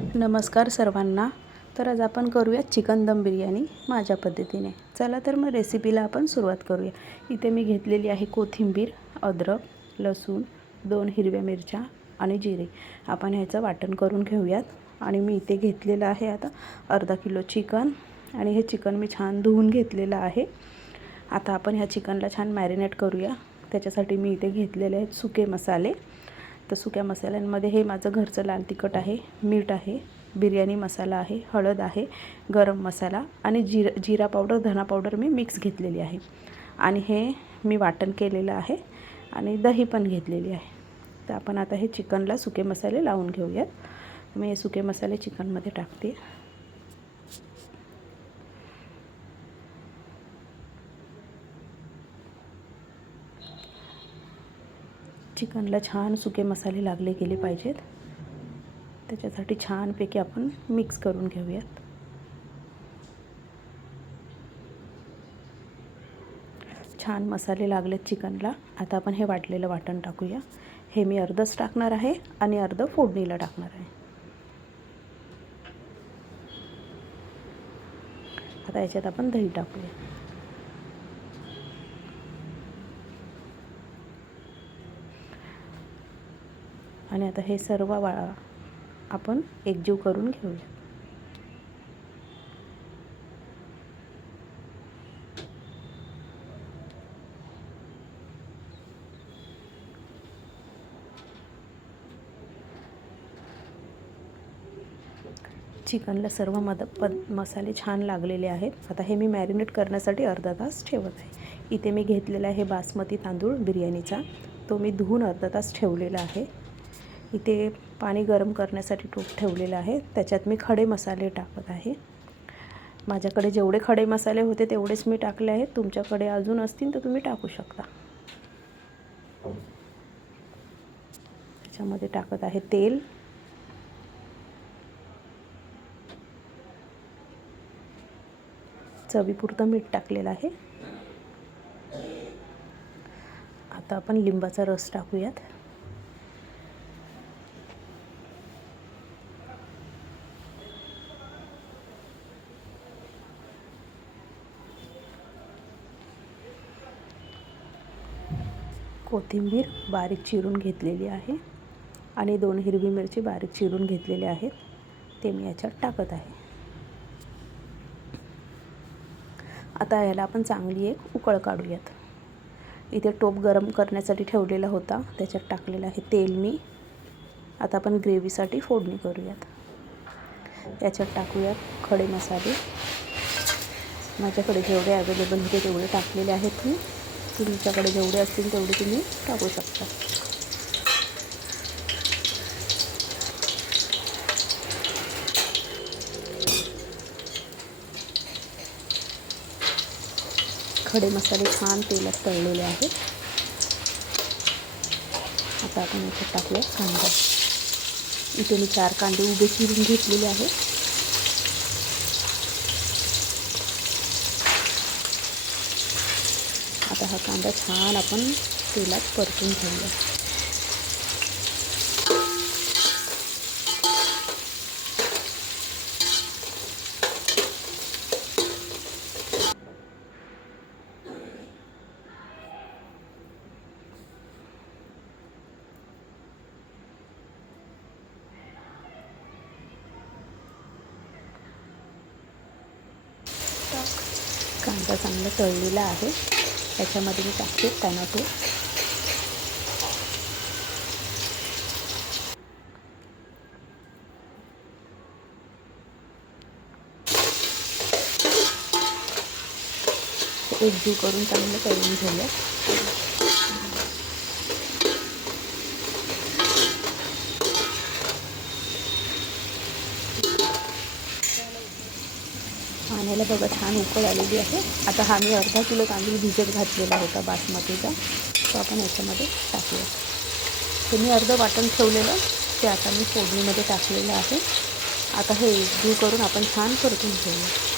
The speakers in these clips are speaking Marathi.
नमस्कार सर्वांना. तर आज आपण करूया चिकन दम बिर्याणी माझ्या पद्धतीने. चला तर मग रेसिपीला आपण सुरुवात करूया. इथे मी घेतलेली आहे कोथिंबीर अद्रक लसूण दोन हिरव्या मिरच्या आणि जिरे. आपण ह्याचं वाटण करून घेऊयात. आणि मी इथे घेतलेलं आहे आता अर्धा किलो चिकन. आणि हे चिकन मी छान धुवून घेतलेलं आहे. आता आपण ह्या चिकनला छान मॅरिनेट करूया. त्याच्यासाठी मी इथे घेतलेले आहेत सुके मसाले. तर सुक्या मसाल्यांमध्ये हे माझं घरचं लाल तिखट आहे मीठ आहे बिर्याणी मसाला आहे हळद आहे गरम मसाला आणि जिरा जिरा पावडर धना पावडर मी मिक्स घेतलेली आहे. आणि हे मी वाटण केलेलं आहे आणि दही पण घेतलेली आहे. तर आपण आता हे चिकनला सुके मसाले लावून घेऊयात. मी हे सुके मसाले चिकनमध्ये टाकते. चिकनला छान सुके मसाले लागले गेले पाहिजेत. त्याच्यासाठी छानपैकी आपण मिक्स करून घेऊयात. छान मसाले लागलेत चिकनला. आता आपण हे वाटलेलं वाटण टाकूया. हे मी अर्धच टाकणार आहे आणि अर्ध फोडणीला टाकणार आहे. आता याच्यात आपण दही टाकूया. आणि आता हे सर्व वा आपण एकजीव करून घेऊया. चिकनला सर्व मद पद मसाले छान लागलेले आहेत. आता हे मी मॅरिनेट करण्यासाठी अर्धा तास ठेवत आहे. इथे मी घेतलेला आहे बासमती तांदूळ बिर्याणीचा. तो मी धुवून अर्धा तास ठेवलेला आहे. इथे पाणी गरम करण्यासाठी टोप ठेवलेलं आहे. त्याच्यात मी खडे मसाले टाकत आहे. माझ्याकडे जेवढे खडे मसाले होते तेवढेच मी टाकले आहेत. तुमच्याकडे अजून असतील तर तुम्ही टाकू शकता. त्याच्यामध्ये टाकत आहे तेल. चवीपुरतं मीठ टाकलेलं आहे. आता आपण लिंबाचा रस टाकूयात. कोथिंबीर बारीक चिरून घेतलेली आहे आणि दोन हिरवी मिरची बारीक चिरून घेतलेले आहेत. ते मी याच्यात टाकत आहे. आता याला आपण चांगली एक उकळ काढूयात. इथे टोप गरम करण्यासाठी ठेवलेला होता. त्याच्यात टाकलेलं आहे तेल मी. आता आपण ग्रेव्हीसाठी फोडणी करूयात. याच्यात टाकूयात खडे मसाले. माझ्याकडे जेवढे अवेलेबल होते तेवढे टाकलेले आहेत मी. तुमच्याकडे जेवढे असतील तेवढे तुम्ही टाकू शकता. खडे मसाले छान तेलात तळलेले आहेत. आता आपण इथे टाकूया कांदा. इथे मी चार कांदे उभे चिरून घेतलेले आहेत. आता हा कांदा छान आपण तेलात परतून घेऊया. कांदा चांगला तळलेला आहे. त्याच्यामध्ये मी टाकते टमॅटो एकजीव करून चांगलं करून झालं पाण्याला बघा छान उकळ आलेली आहे. आता हा मी अर्धा किलो तांदूळ भिजत घातलेला होता बासमतीचा. तो आपण याच्यामध्ये टाकूया. हे मी अर्धं वाटण ठेवलेलं ते आता मी फोडणीमध्ये टाकलेलं आहे. आता हे एकजीव करून आपण छान परतून घेऊया.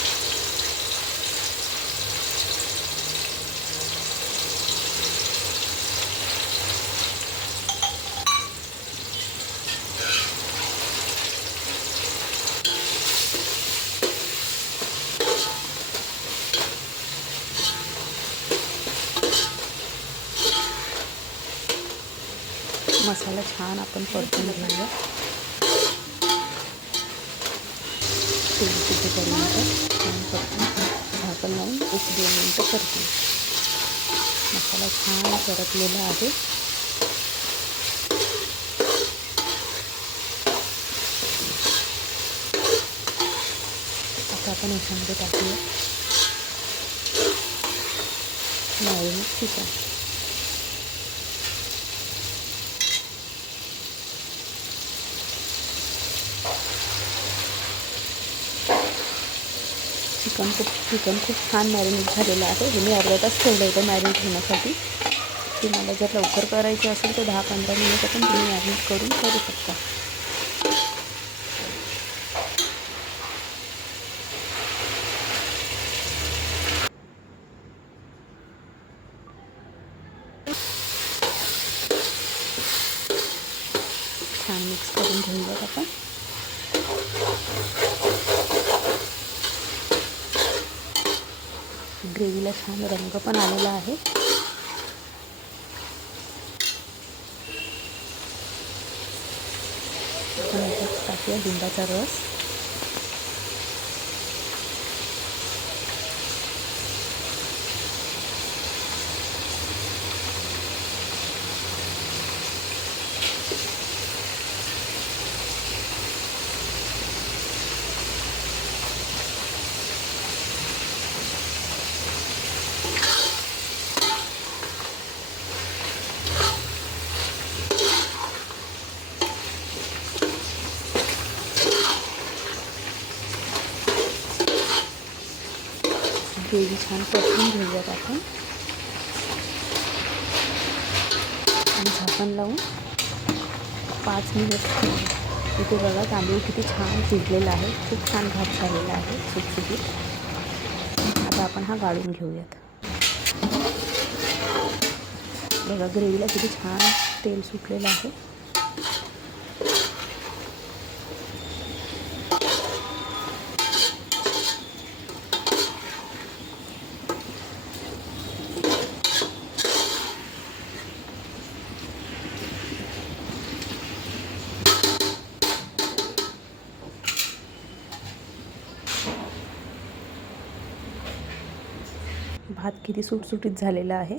मसाला छान आपण परतून घेऊया. तेल सुटेपर्यंत छान परतून झाकण लावून एक दोन मिनटं परतून मसाला छान परतलेला आहे. आता आपण याच्यामध्ये टाकूया. मॅरिनेट चिकन चिकन खूप चिकन खूप छान मॅरिनेट झालेलं आहे. हे मी अर्धा तास ठेवलं होतं मॅरिनेट होण्यासाठी. तुम्हाला जर लवकर करायचं असेल तर दहा पंधरा मिनिटं पण तुम्ही मॅरिनेट करून करू शकता छान मिक्स करून घेऊयात आपण ग्रेव्हीला छान रंग पण आलेला आहे. टाकूया लिंबाचा रस. ग्रेव्ही छान परतून घेऊयात आपण. आणि झाकण लावून पाच मिनिट इथे बघा तांदूळ किती छान शिजलेला आहे. खूप छान भात झालेला आहे. सुटसुटीत. आता आपण हा गाळून घेऊयात. बघा ग्रेव्हीला किती छान तेल सुटलेलं आहे भात किती सुटसुटीत झालेला आहे.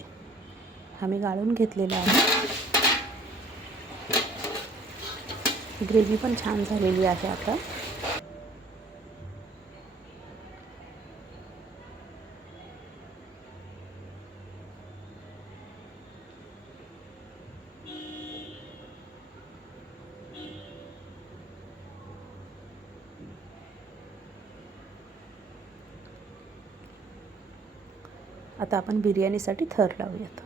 हा मी गाळून घेतलेला आहे. ग्रेव्ही पण छान झालेली आहे आता. आता आपण बिर्याणीसाठी थर लावूयात.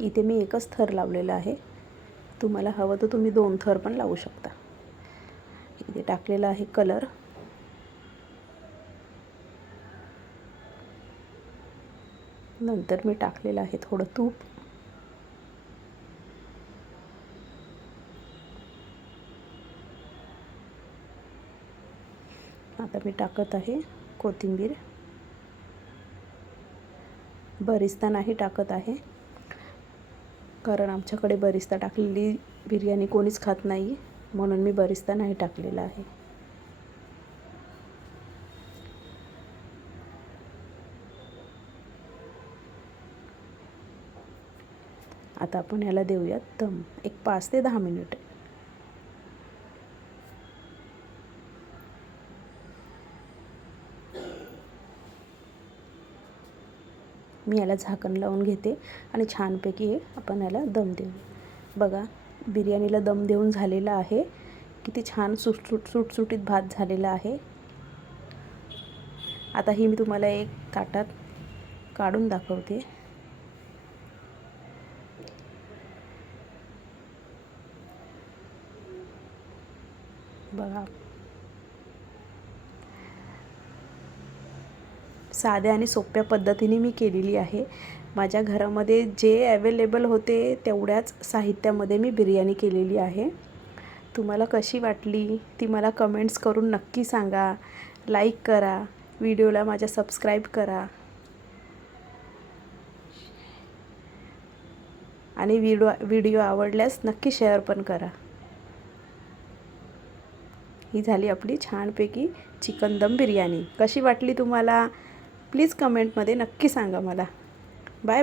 इथे मी एकच थर लावलेला आहे. तुम्हाला हवं तर तुम्ही दोन थर पण लावू शकता. इथे टाकलेला आहे कलर. नंतर मी टाकलेलं आहे थोडं तूप. आता मी टाकत आहे कोथिंबीर. बरिस्ता नाही टाकत आहे. कारण आमच्याकडे बरिस्ता टाकलेली बिर्याणी कोणीच खात नाही. म्हणून मी बरिस्ता नाही टाकलेला आहे. आता आपण याला देऊयात दम एक पाच ते दहा मिनिट. मी याला झाकण लावून घेते आणि छानपैकी हे आपण याला दम देऊ. बघा बिर्याणीला दम देऊन झालेला आहे. किती छान सुटसुट सुटसुटीत भात झालेला आहे. आता ही मी तुम्हाला एक ताटात काढून दाखवते. बघा. साध्या आणि सोप्या पद्धतीने मी केलेली आहे. माझ्या घरामध्ये जे ॲवेलेबल होते तेवढ्याच साहित्यामध्ये मी बिर्याणी केलेली आहे. तुम्हाला कशी वाटली ती मला कमेंट्स करून नक्की सांगा. लाईक करा. व्हिडिओला माझ्या सबस्क्राईब करा. आणि व्हिडिओ व्हिडिओ आवडल्यास नक्की शेअर पण करा. ही झाली आपली छानपैकी चिकन दम बिर्याणी. कशी वाटली तुम्हाला? प्लीज कमेंटमध्ये नक्की सांगा मला.